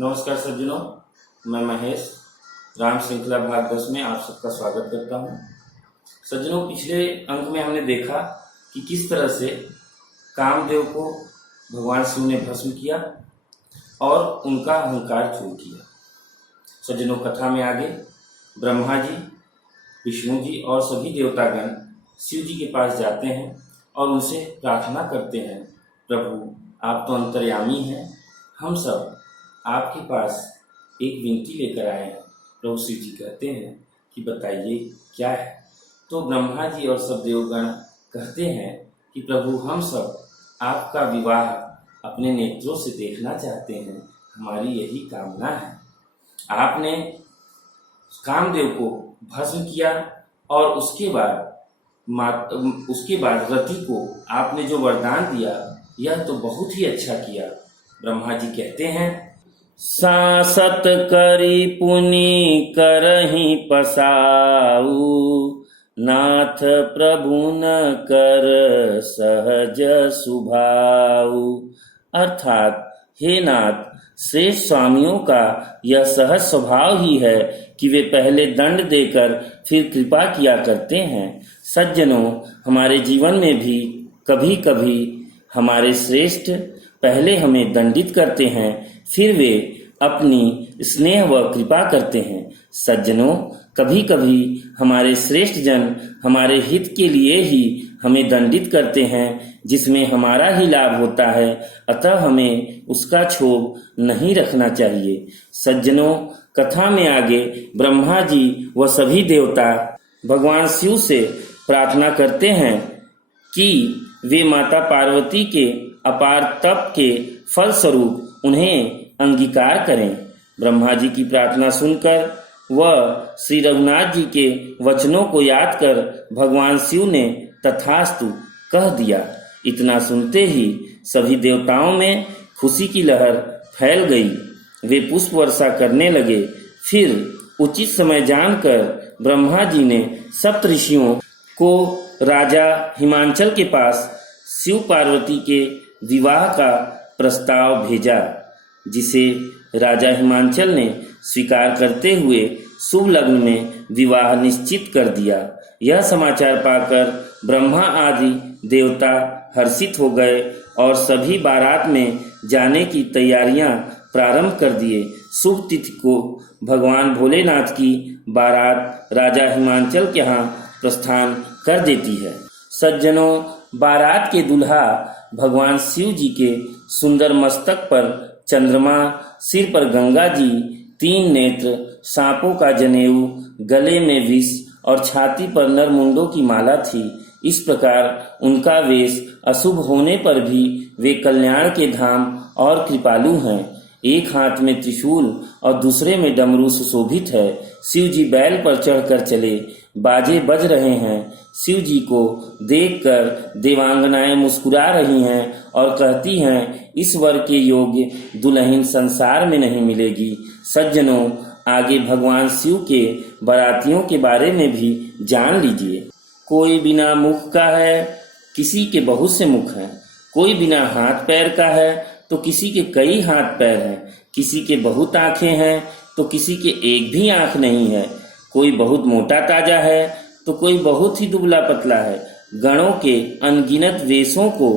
नमस्कार सज्जनों, मैं महेश राम श्रृंखला भाग 10 में आप सबका स्वागत करता हूं। सज्जनों, पिछले अंक में हमने देखा कि किस तरह से कामदेव को भगवान शिव ने भस्म किया और उनका अहंकार चूर किया। सज्जनों, कथा में आगे ब्रह्मा जी, विष्णु जी और सभी देवतागण शिव जी के पास जाते हैं और उनसे प्रार्थना करते हैं, प्रभु आप तो अंतर्यामी हैं, हम सब आपके पास एक विनती लेकर आए हैं। प्रभु शिव जी कहते हैं कि बताइए क्या है। तो ब्रह्मा जी और सब देवगण कहते हैं कि प्रभु हम सब आपका विवाह अपने नेत्रों से देखना चाहते हैं, हमारी यही कामना है। आपने कामदेव को भस्म किया और उसके बाद रति को आपने जो वरदान दिया यह तो बहुत ही अच्छा किया। ब्रह्मा जी कहते हैं, सांसत करी पुनि करहि पसाऊ, नाथ प्रभु न कर सहज सुभाऊ। अर्थात हे नाथ, श्रेष्ठ स्वामियों का यह सहज स्वभाव ही है कि वे पहले दंड देकर फिर कृपा किया करते हैं। सज्जनों, हमारे जीवन में भी कभी कभी हमारे श्रेष्ठ पहले हमें दंडित करते हैं, फिर वे अपनी स्नेह व कृपा करते हैं। सज्जनों, कभी कभी हमारे श्रेष्ठ जन हमारे हित के लिए ही हमें दंडित करते हैं, जिसमें हमारा ही लाभ होता है, अतः हमें उसका क्षोभ नहीं रखना चाहिए। सज्जनों, कथा में आगे ब्रह्मा जी व सभी देवता भगवान शिव से प्रार्थना करते हैं कि वे माता पार्वती के अपार तप के फलस्वरूप उन्हें अंगीकार करें। ब्रह्मा जी की प्रार्थना सुनकर व श्री रघुनाथ जी के वचनों को याद कर भगवान शिव ने तथास्तु कह दिया। इतना सुनते ही सभी देवताओं में खुशी की लहर फैल गई। वे पुष्प वर्षा करने लगे। फिर उचित समय जानकर ब्रह्मा जी ने सप्त ऋषियों को राजा हिमांचल के पास शिव पार्वती के विवाह का प्रस्ताव भेजा, जिसे राजा हिमांचल ने स्वीकार करते हुए शुभ लग्न में विवाह निश्चित कर दिया। यह समाचार पाकर ब्रह्मा आदि देवता हर्षित हो गए और सभी बारात में जाने की तैयारियां प्रारंभ कर दिए। शुभ तिथि को भगवान भोलेनाथ की बारात राजा हिमांचल के यहाँ प्रस्थान कर देती है। सज्जनों, बारात के दूल्हा भगवान शिव जी के सुंदर मस्तक पर चंद्रमा, सिर पर गंगा जी, 3 नेत्र, सांपों का जनेऊ, गले में विष और छाती पर नरमुंडों की माला थी। इस प्रकार उनका वेश अशुभ होने पर भी वे कल्याण के धाम और कृपालु हैं। एक हाथ में त्रिशूल और दूसरे में डमरू सुशोभित है। शिव जी बैल पर चढ़कर चले, बाजे बज रहे हैं। शिव जी को देखकर देवांगनाएं मुस्कुरा रही हैं और कहती हैं, इस वर के योग्य दुल्हन संसार में नहीं मिलेगी। सज्जनों, आगे भगवान शिव के बारातियों के बारे में भी जान लीजिए। कोई बिना मुख का है, किसी के बहुत से मुख हैं। कोई बिना हाथ पैर का है तो किसी के कई हाथ पैर हैं। किसी के बहुत आंखें हैं तो किसी के एक भी आंख नहीं है। कोई बहुत मोटा ताजा है तो कोई बहुत ही दुबला पतला है। गणों के अनगिनत वेशों को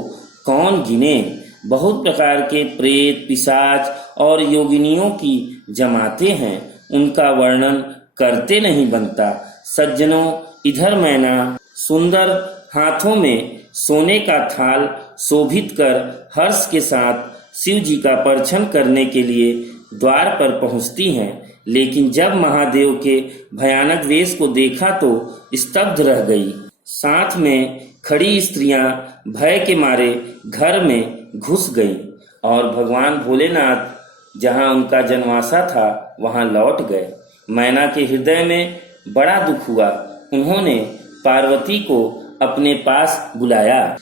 कौन गिने। बहुत प्रकार के प्रेत, पिशाच और योगिनियों की जमाते हैं, उनका वर्णन करते नहीं बनता। सज्जनों, इधर मैना सुंदर हाथों में सोने का थाल शोभित कर हर्ष के साथ शिव जी का परछन करने के लिए द्वार पर पहुंचती हैं, लेकिन जब महादेव के भयानक वेश को देखा तो स्तब्ध रह गई। साथ में खड़ी स्त्रियां भय के मारे घर में घुस गईं और भगवान भोलेनाथ जहां उनका जनवासा था वहां लौट गए। मैना के हृदय में बड़ा दुख हुआ। उन्होंने पार्वती को अपने पास बुलाया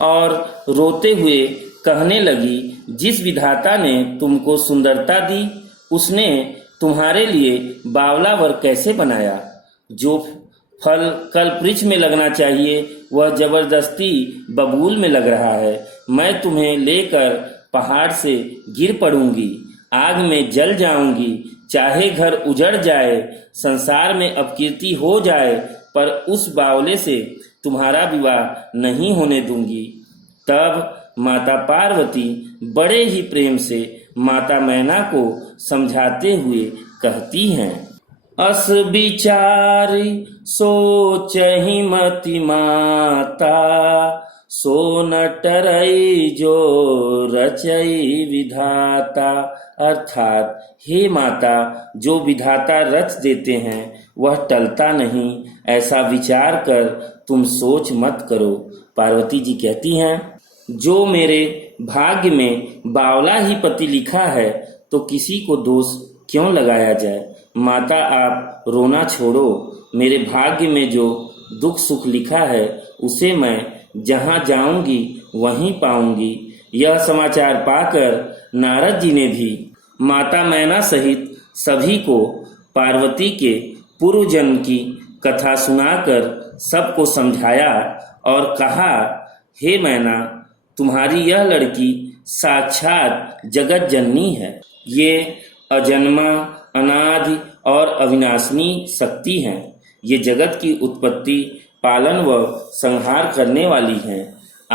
और रोते हुए कहने लगी, जिस विधाता ने तुमको सुंदरता दी उसने तुम्हारे लिए बावला वर कैसे बनाया। जो फल कल वृक्ष में लगना चाहिए वह जबरदस्ती बबूल में लग रहा है। मैं तुम्हें लेकर पहाड़ से गिर पड़ूंगी। आग में जल जाऊंगी, चाहे घर उजड़ जाए, संसार में अपकीर्ति हो जाए, पर उस बावले से तुम्हारा विवाह नहीं होने दूंगी। तब माता पार्वती बड़े ही प्रेम से माता मैना को समझाते हुए कहती हैं, अस विचारी सोचहि मति माता, सो न टरई जो रचई विधाता। अर्थात हे माता, जो विधाता रच देते हैं वह टलता नहीं, ऐसा विचार कर तुम सोच मत करो। पार्वती जी कहती हैं, जो मेरे भाग्य में बावला ही पति लिखा है तो किसी को दोष क्यों लगाया जाए। माता आप रोना छोड़ो, मेरे भाग्य में जो दुख सुख लिखा है उसे मैं जहाँ जाऊंगी वहीं पाऊंगी। यह समाचार पाकर नारद जी ने भी माता मैना सहित सभी को पार्वती के पूर्व जन्म की कथा सुनाकर सबको समझाया और कहा, हे मैना, तुम्हारी यह लड़की साक्षात जगत जननी है। ये अजन्मा, अनादि और अविनाशिनी शक्ति हैं। ये जगत की उत्पत्ति, पालन व संहार करने वाली हैं।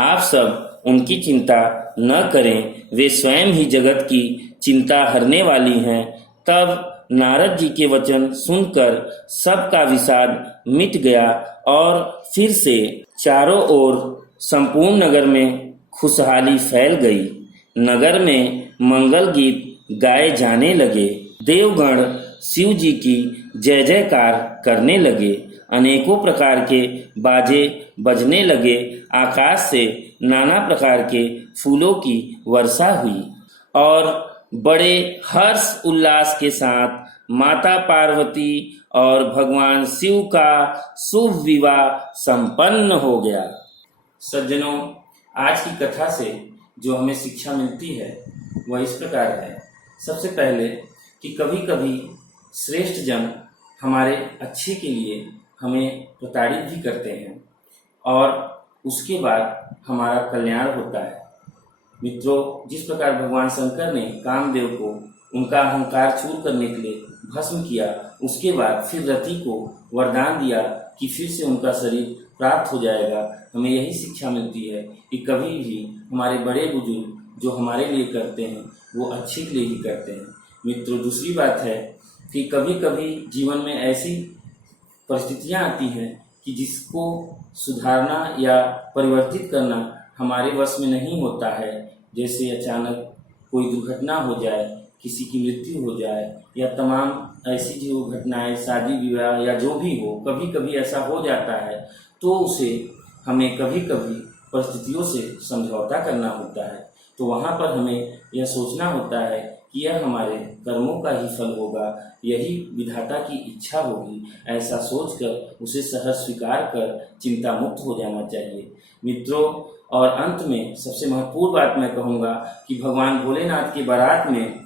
आप सब उनकी चिंता न करें, वे स्वयं ही जगत की चिंता हरने वाली हैं। तब नारद जी के वचन सुनकर सबका विषाद मिट गया और फिर से चारों ओर संपूर्ण नगर में खुशहाली फैल गई। नगर में मंगल गीत गाए जाने लगे। देवगण शिव जी की जय जयकार करने लगे। अनेकों प्रकार के बाजे बजने लगे। आकाश से नाना प्रकार के फूलों की वर्षा हुई और बड़े हर्ष उल्लास के साथ माता पार्वती और भगवान शिव का शुभ विवाह संपन्न हो गया। सज्जनों, आज की कथा से जो हमें शिक्षा मिलती है वह इस प्रकार है। सबसे पहले कि कभी कभी श्रेष्ठ जन हमारे अच्छे के लिए हमें प्रताड़ित भी करते हैं और उसके बाद हमारा कल्याण होता है। मित्रों, जिस प्रकार भगवान शंकर ने कामदेव को उनका अहंकार चूर करने के लिए भस्म किया, उसके बाद फिर रति को वरदान दिया कि फिर से उनका शरीर प्राप्त हो जाएगा। हमें यही शिक्षा मिलती है कि कभी भी हमारे बड़े बुजुर्ग जो हमारे लिए करते हैं वो अच्छे के लिए ही करते हैं। मित्रों, दूसरी बात है कि कभी कभी जीवन में ऐसी परिस्थितियां आती हैं कि जिसको सुधारना या परिवर्तित करना हमारे वश में नहीं होता है। जैसे अचानक कोई दुर्घटना हो जाए, किसी की मृत्यु हो जाए या तमाम ऐसी जो घटनाएं, शादी विवाह या जो भी हो, कभी कभी ऐसा हो जाता है तो उसे हमें कभी कभी परिस्थितियों से समझौता करना होता है। तो वहाँ पर हमें यह सोचना होता है कि यह हमारे कर्मों का ही फल होगा, यही विधाता की इच्छा होगी। ऐसा सोचकर उसे सहज स्वीकार कर चिंता मुक्त हो जाना चाहिए। मित्रों, और अंत में सबसे महत्वपूर्ण बात मैं कहूँगा कि भगवान भोलेनाथ की बारात में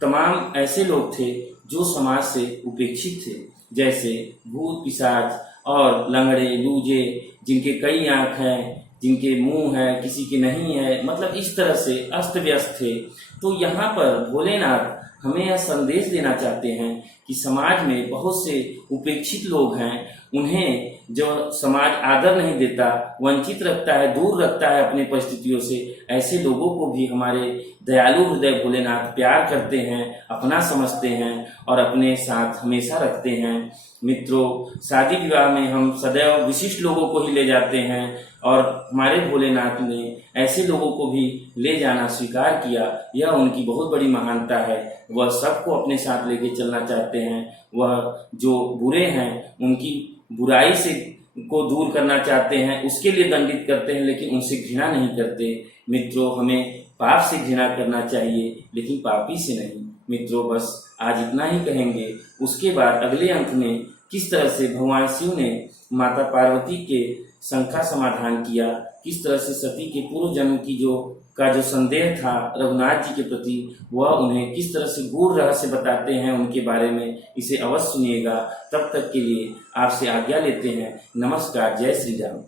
तमाम ऐसे लोग थे जो समाज से उपेक्षित थे, जैसे भूत पिशाच और लंगड़े लूजे, जिनके कई आँख हैं, जिनके मुंह है, किसी के नहीं है, मतलब इस तरह से अस्त व्यस्त थे। तो यहाँ पर भोलेनाथ हमें यह संदेश देना चाहते हैं कि समाज में बहुत से उपेक्षित लोग हैं, उन्हें जो समाज आदर नहीं देता, वंचित रखता है, दूर रखता है अपने परिस्थितियों से, ऐसे लोगों को भी हमारे दयालु हृदय भोलेनाथ प्यार करते हैं, अपना समझते हैं और अपने साथ हमेशा रखते हैं। मित्रों, शादी विवाह में हम सदैव विशिष्ट लोगों को ही ले जाते हैं और हमारे भोलेनाथ ने ऐसे लोगों को भी ले जाना स्वीकार किया। यह उनकी बहुत बड़ी महानता है। वह सबको अपने साथ लेके चलना चाहते हैं। वह जो बुरे हैं उनकी बुराई से को दूर करना चाहते हैं, उसके लिए दंडित करते हैं, लेकिन उनसे घृणा नहीं करते। मित्रों, हमें पाप से घृणा करना चाहिए लेकिन पापी से नहीं। मित्रों, बस आज इतना ही कहेंगे। उसके बाद अगले अंक में किस तरह से भगवान शिव ने माता पार्वती के शंका समाधान किया, किस तरह से सती के पूर्व जन्म की जो संदेह था रघुनाथ जी के प्रति, वह उन्हें किस तरह से गूढ़ रहस्य बताते हैं उनके बारे में, इसे अवश्य सुनिएगा। तब तक के लिए आपसे आज्ञा लेते हैं। नमस्कार। जय श्री राम।